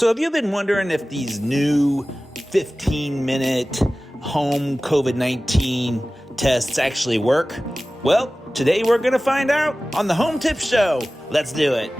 So have you been wondering if these new 15-minute home COVID-19 tests actually work? Well, today we're going to find out on the Home Tips Show. Let's do it.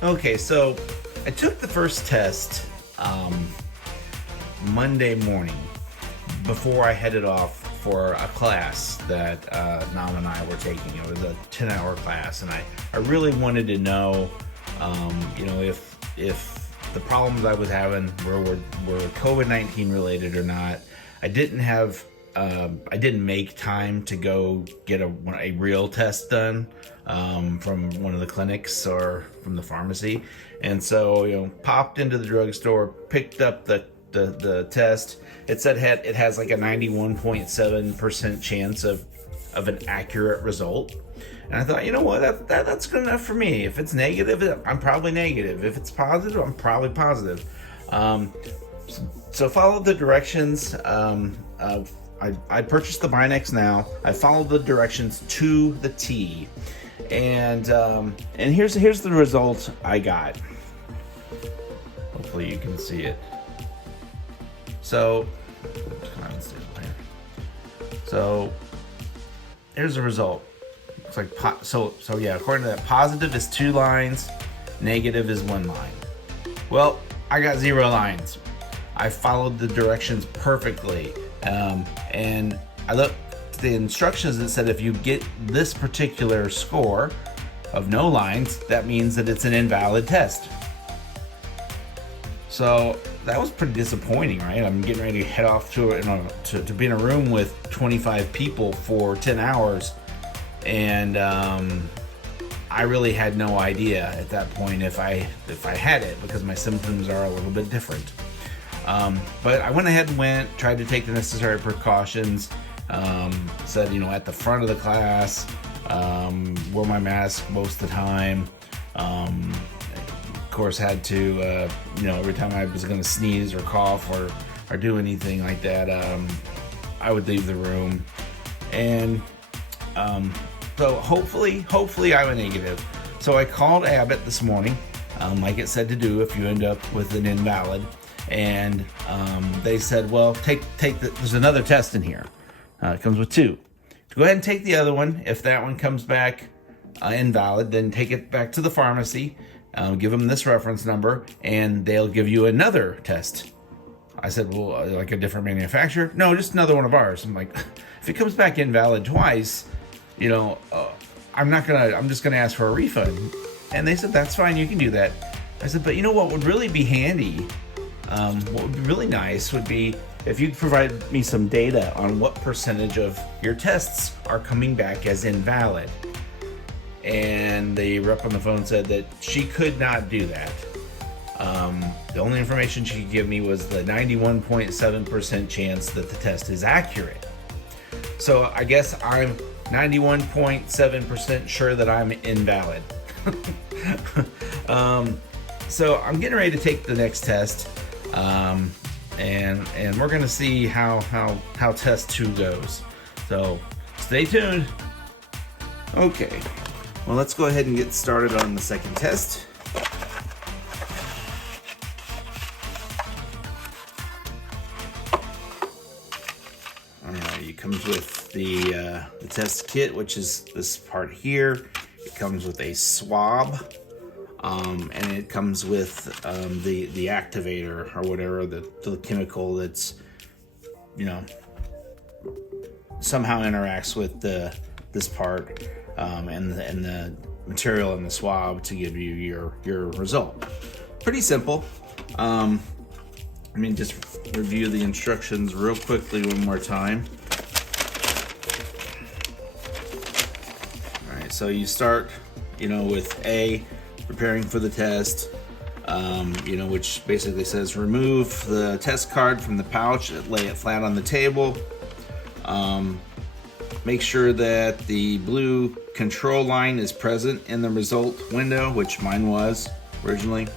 Okay, so I took the first test Monday morning before I headed off for a class that Nam and I were taking. It was a 10-hour class, and I really wanted to know, if the problems I was having were COVID-19 related or not. I didn't make time to go get a real test done from one of the clinics or from the pharmacy, and so popped into the drugstore, picked up the test. It said it has like a 91.7% chance of an accurate result, and I thought, you know what, that's good enough for me. If it's negative, I'm probably negative. If it's positive, I'm probably positive. So followed the directions. I purchased the BinaxNOW. I followed the directions to the T, and here's the result I got. Hopefully you can see it. So here's the result. Looks like yeah. According to that, positive is 2 lines, negative is 1 line. Well, I got 0 lines. I followed the directions perfectly. And I looked at the instructions that said if you get this particular score of no lines, that means that it's an invalid test. So that was pretty disappointing, right? I'm getting ready to head off to be in a room with 25 people for 10 hours, and I really had no idea at that point if I had it, because my symptoms are a little bit different. But I went ahead and tried to take the necessary precautions. Said, at the front of the class, wore my mask most of the time. Of course, had to, every time I was going to sneeze or cough or do anything like that, I would leave the room. And so hopefully I'm negative. So I called Abbott this morning, like it said to do if you end up with an invalid. And they said, well, there's another test in here. It comes with 2. Go ahead and take the other one. If that one comes back invalid, then take it back to the pharmacy, give them this reference number, and they'll give you another test. I said, well, like a different manufacturer? No, just another one of ours. I'm like, if it comes back invalid twice, I'm just gonna ask for a refund. And they said, that's fine, you can do that. I said, but what would really be handy, what would be really nice would be if you could provide me some data on what percentage of your tests are coming back as invalid. And the rep on the phone said that she could not do that. The only information she could give me was the 91.7% chance that the test is accurate. So I guess I'm 91.7% sure that I'm invalid. So I'm getting ready to take the next test. And we're gonna see how test 2 goes. So stay tuned. Okay, well, let's go ahead and get started on the second test. It comes with the test kit, which is this part here. It comes with a swab. And it comes with the activator or whatever, the chemical that's somehow interacts with this part and the material in the swab to give you your result. Pretty simple. Just review the instructions real quickly one more time. So you start, with A, preparing for the test, which basically says remove the test card from the pouch, lay it flat on the table. Make sure that the blue control line is present in the result window, which mine was originally.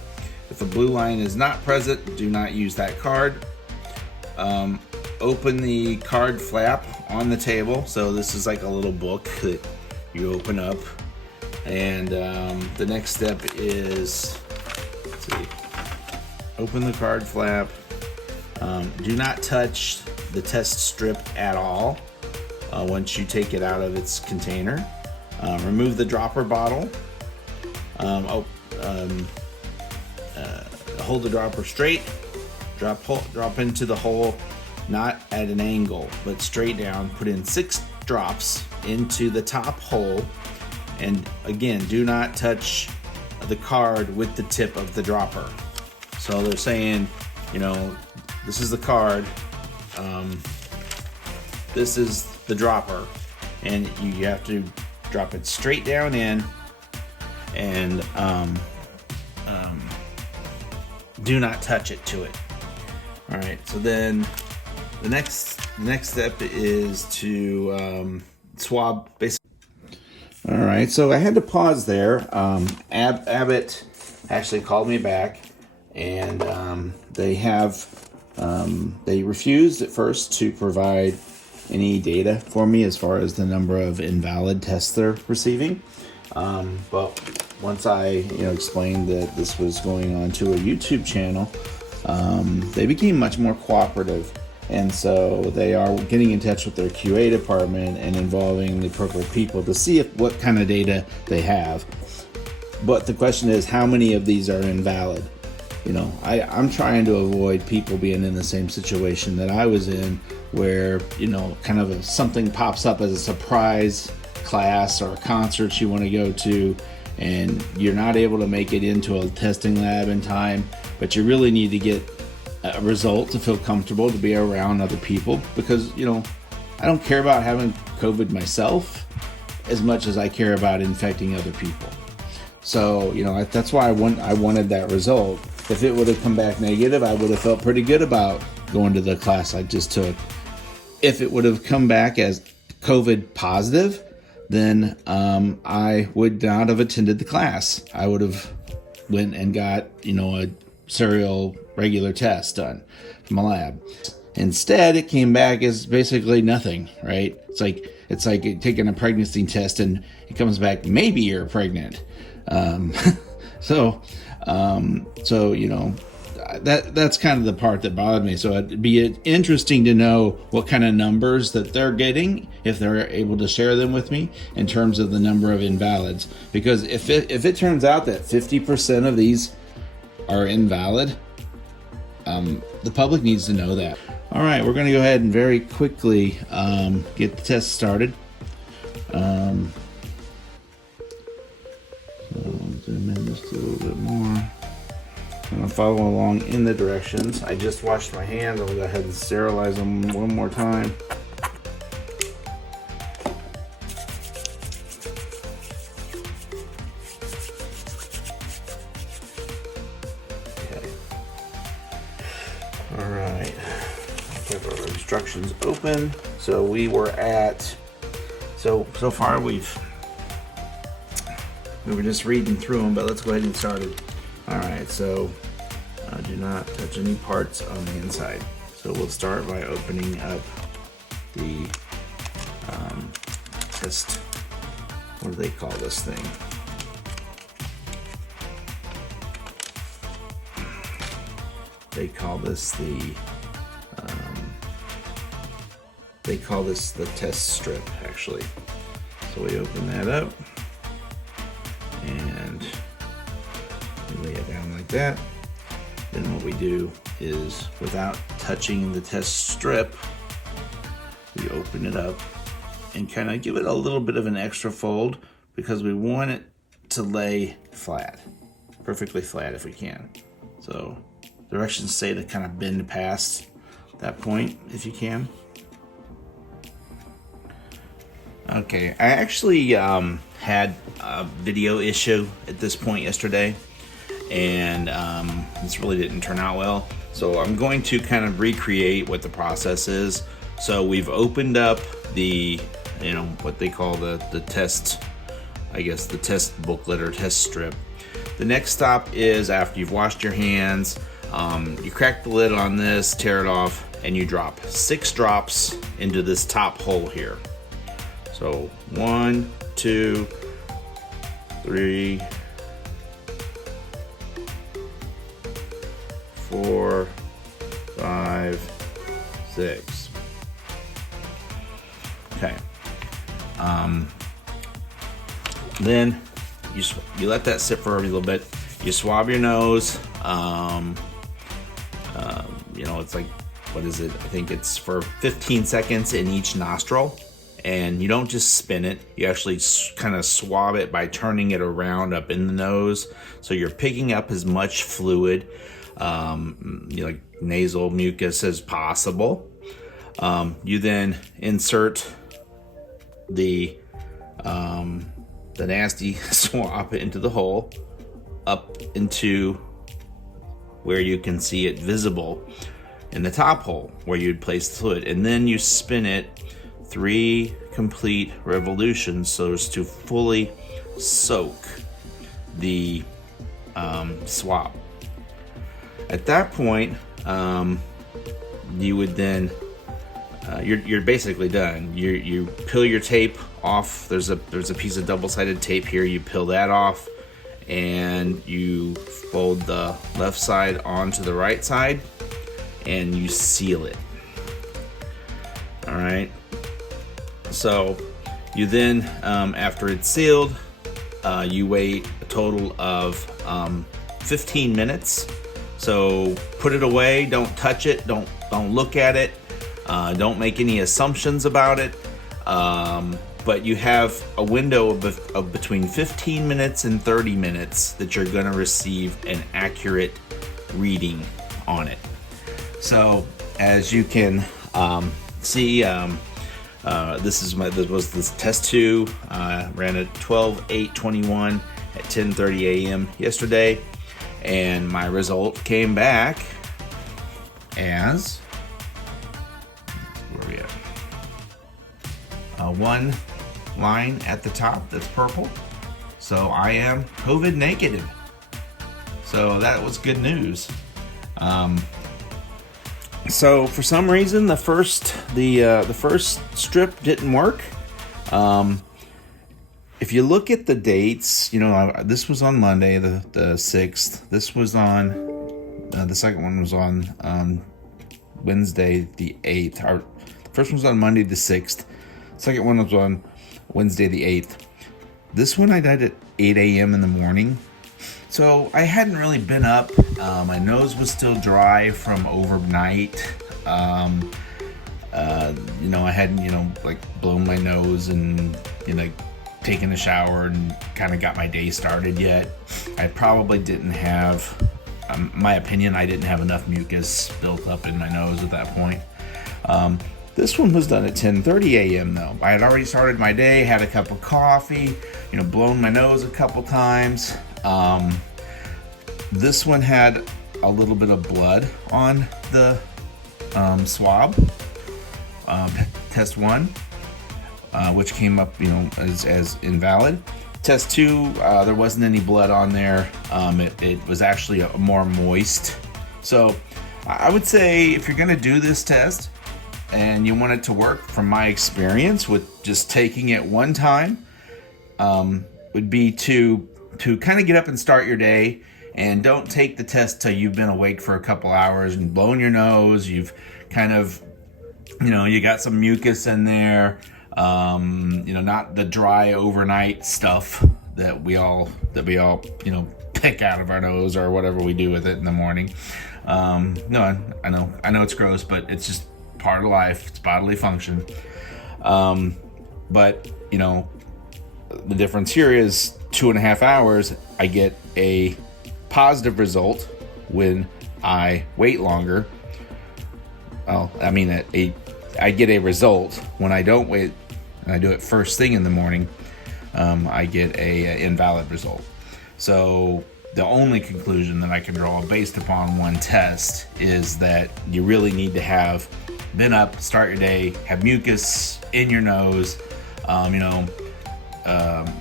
If the blue line is not present, do not use that card. Open the card flap on the table. So this is like a little book that you open up. And the next step is, open the card flap. Do not touch the test strip at all once you take it out of its container. Remove the dropper bottle. Hold the dropper straight. Drop into the hole, not at an angle, but straight down. Put in 6 drops into the top hole. And again, do not touch the card with the tip of the dropper. So they're saying, this is the card, this is the dropper, and you have to drop it straight down in, and do not touch it to it. All right, so then the next step is to swab basically. All right, so I had to pause there. Abbott actually called me back, and they refused at first to provide any data for me as far as the number of invalid tests they're receiving. But once I explained that this was going on to a YouTube channel, they became much more cooperative. And so they are getting in touch with their QA department and involving the appropriate people to see what kind of data they have. But the question is, how many of these are invalid? I'm trying to avoid people being in the same situation that I was in, where, kind of something pops up as a surprise class or a concert you want to go to, and you're not able to make it into a testing lab in time, but you really need to get a result to feel comfortable to be around other people, because I don't care about having COVID myself as much as I care about infecting other people. So that's why I wanted that result. If it would have come back negative, I would have felt pretty good about going to the class I just took. If it would have come back as COVID positive, then I would not have attended the class. I would have went and got a serial regular test done from a lab. Instead, it came back as basically nothing, right? It's like taking a pregnancy test and it comes back, maybe you're pregnant. So that's kind of the part that bothered me. So it'd be interesting to know what kind of numbers that they're getting, if they're able to share them with me in terms of the number of invalids. Because if it turns out that 50% of these are invalid, the public needs to know that. All right, we're going to go ahead and very quickly get the test started. Zoom in just a little bit more. I'm going to follow along in the directions. I just washed my hands. I'll go ahead and sterilize them one more time. Okay. All right. Have our instructions open. So we were at, so far we were just reading through them, but let's go ahead and get started. All right, so do not touch any parts on the inside. So we'll start by opening up the test. What do they call this thing? They call this the test strip, actually. So we open that up and we lay it down like that. Then what we do is, without touching the test strip, we open it up and kind of give it a little bit of an extra fold, because we want it to lay flat, perfectly flat if we can. So directions say to kind of bend past that point if you can. Okay, I actually had a video issue at this point yesterday, and this really didn't turn out well. So I'm going to kind of recreate what the process is. So we've opened up the, what they call the test, I guess the test booklet or test strip. The next stop is after you've washed your hands, you crack the lid on this, tear it off, and you drop 6 drops into this top hole here. So 1, 2, 3, 4, 5, 6. Okay. Then you let that sit for a little bit. You swab your nose. It's like, what is it? I think it's for 15 seconds in each nostril. And you don't just spin it. You actually kind of swab it by turning it around up in the nose. So you're picking up as much fluid, like nasal mucus as possible. You then insert the nasty swab into the hole, up into where you can see it visible in the top hole where you'd place the fluid, and then you spin it 3 complete revolutions so as to fully soak the swab. At that point, you would then you're basically done. You peel your tape off. There's a piece of double-sided tape here. You peel that off, and you fold the left side onto the right side, and you seal it. All right. So you then, after it's sealed, you wait a total of 15 minutes. So put it away. Don't touch it. Don't look at it. Don't make any assumptions about it. But you have a window of between 15 minutes and 30 minutes that you're going to receive an accurate reading on it. So as you can see, this was test 2. Ran at 12/8/21 at 10:30 a.m. yesterday, and my result came back as, where are we at? 1 line at the top that's purple. So I am COVID negative. So that was good news. So for some reason the first strip didn't work. If you look at the dates, this was on Monday the 6th. This was on the second one was on Wednesday the 8th. The first one was on Monday the 6th. Second one was on Wednesday the 8th. This one I died at 8 a.m. in the morning. So I hadn't really been up. My nose was still dry from overnight. I hadn't, blown my nose and, taken a shower and kind of got my day started yet. I probably didn't have, my opinion, I didn't have enough mucus built up in my nose at that point. This one was done at 10:30 a.m. though. I had already started my day, had a cup of coffee, blown my nose a couple times. This one had a little bit of blood on the swab. Test 1, which came up, as invalid. Test 2, there wasn't any blood on there. It was actually more moist. So I would say if you're going to do this test and you want it to work, from my experience with just taking it one time, would be to kind of get up and start your day. And don't take the test till you've been awake for a couple hours and blown your nose. You've kind of, you got some mucus in there. Not the dry overnight stuff that we all pick out of our nose or whatever we do with it in the morning. No, I know it's gross, but it's just part of life. It's bodily function. But the difference here is 2.5 hours. I get a positive result when I wait longer. I get a result when I don't wait and I do it first thing in the morning, I get a invalid result. So the only conclusion that I can draw based upon one test is that you really need to have been up, start your day, have mucus in your nose,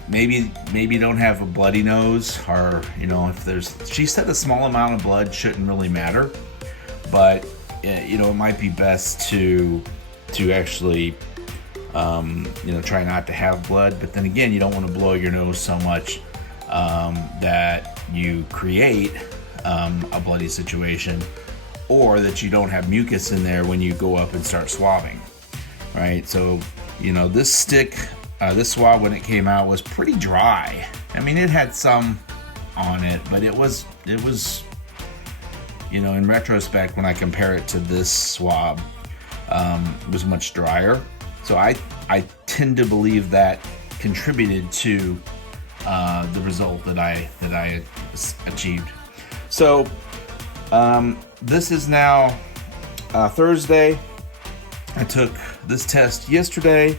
maybe don't have a bloody nose, or if there's, she said a small amount of blood shouldn't really matter, but it might be best to actually try not to have blood. But then again, you don't want to blow your nose so much that you create a bloody situation, or that you don't have mucus in there when you go up and start swabbing, right? So this stick, this swab, when it came out, was pretty dry. I mean, it had some on it, but it was in retrospect, when I compare it to this swab, it was much drier. So I tend to believe that contributed to the result that I achieved. So this is now Thursday. I took this test yesterday.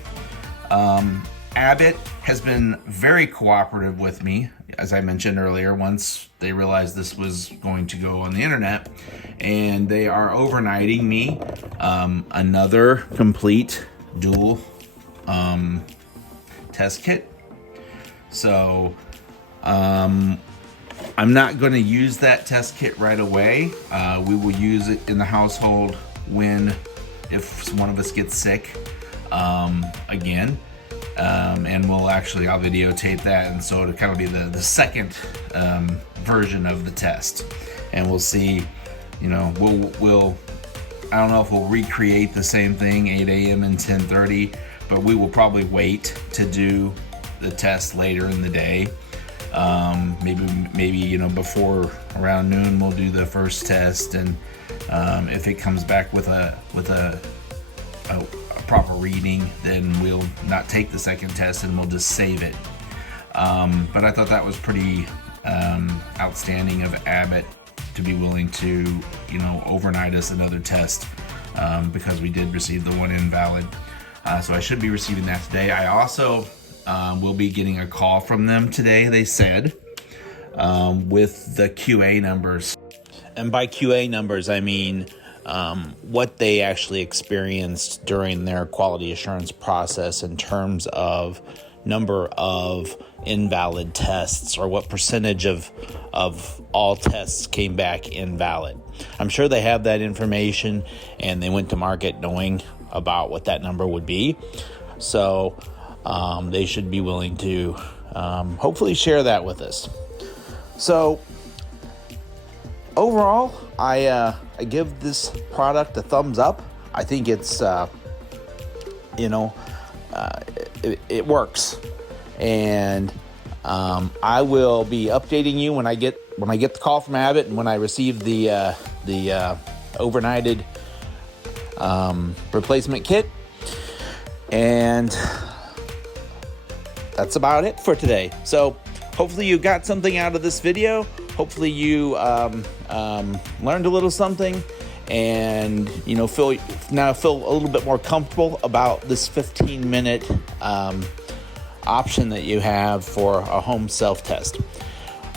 Abbott has been very cooperative with me, as I mentioned earlier, once they realized this was going to go on the internet, and they are overnighting me another complete dual test kit. So I'm not going to use that test kit right away. We will use it in the household if one of us gets sick again. And I'll videotape that, and so it'll kind of be the second version of the test, and we'll see. We'll I don't know if we'll recreate the same thing, 8 a.m. and 10:30, but we will probably wait to do the test later in the day. Maybe before around noon we'll do the first test, and if it comes back with a proper reading, then we'll not take the second test and we'll just save it. But I thought that was pretty outstanding of Abbott to be willing to overnight us another test, because we did receive the one invalid. So I should be receiving that today. I also will be getting a call from them today, they said, with the QA numbers. And by QA numbers, I mean what they actually experienced during their quality assurance process in terms of number of invalid tests, or what percentage of all tests came back invalid. I'm sure they have that information, and they went to market knowing about what that number would be. So they should be willing to hopefully share that with us. So overall, I give this product a thumbs up. I think it's it works, and I will be updating you when I get the call from Abbott, and when I receive the overnighted replacement kit. And that's about it for today. So hopefully you got something out of this video. Hopefully you learned a little something, and feel a little bit more comfortable about this 15-minute option that you have for a home self-test.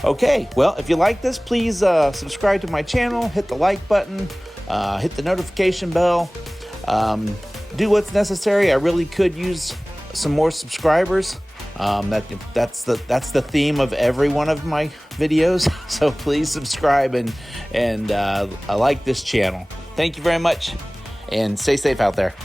Okay, well, if you like this, please subscribe to my channel, hit the like button, hit the notification bell, do what's necessary. I really could use some more subscribers. That's the theme of every one of my videos. So please subscribe and like this channel. Thank you very much, and stay safe out there.